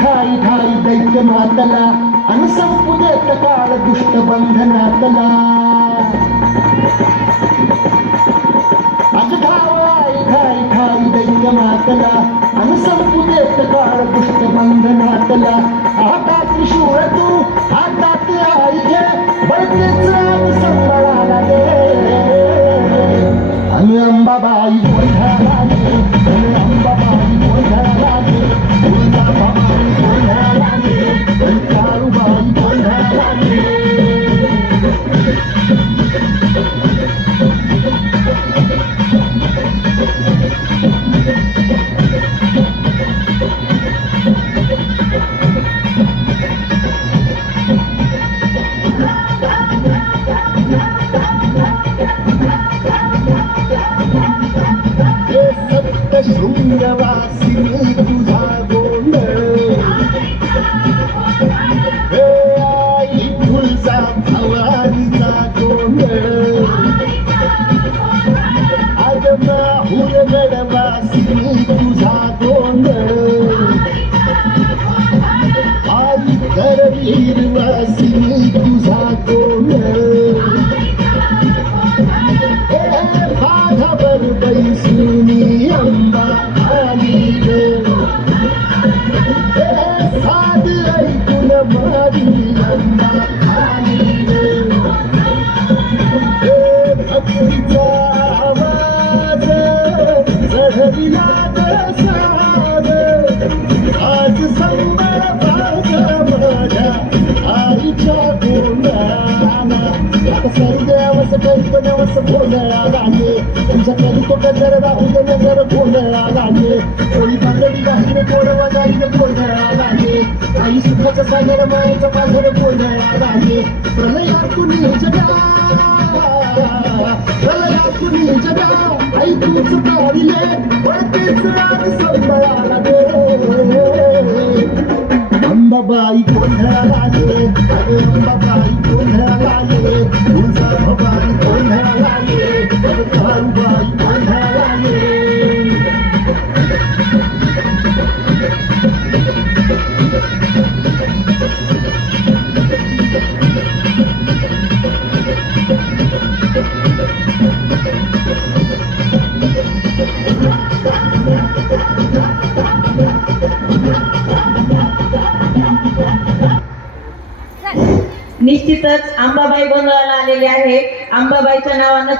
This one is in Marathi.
ठाई ठाई दैत्य मातला अन संपू देत काळ दुष्ट बंधनातला अग धावाई ठाई ठाई दैत्य मातला अन संपू देत काळ दुष्ट बंधनातला हातात त्रिशूळ तू हातात आई घे बळतेच राग संबळाला दे आणि अंबाबाई गोंधळाला दे आणि अंबाबाई गोंधळाला दे शृंगवासिनी तुझा गोंधळ हे आई तुळजा भवानीचा गोंधळ आज माहूर गडवासिनी तुझा गोंधळ आई करवीरवासिनी तुझा गोंधळ बाघावर बैसुनी अंबा साध ऐकून माझी अंबा भक्तीचा आवाज चढविला साध आज संबळ माझ्या आईच्या गोंधळाला सर्वदेवस कल्पनवस गोंधळा लागे तुमचा कधी तो गजर राहू दे नजर गोंधळा लागे कोणी पातळी गाठीने गोडवा जाईने गोंधळा लागे आई सुखाचा सागर मायेचा पाझर गोंधळा लागे प्रलयातून जगा आई तूच तारिले वळतेच राग संबळाला दे अंबाबाई गोंधळा लागे अरे अंबाबाई गोंधळा लागे तुझा भवानी गोंधळा लागे तारुबाई गोंधळा लागे निश्चितच अंबाबाई गोंधळाला आलेली आहे. अंबाबाईच्या नावानं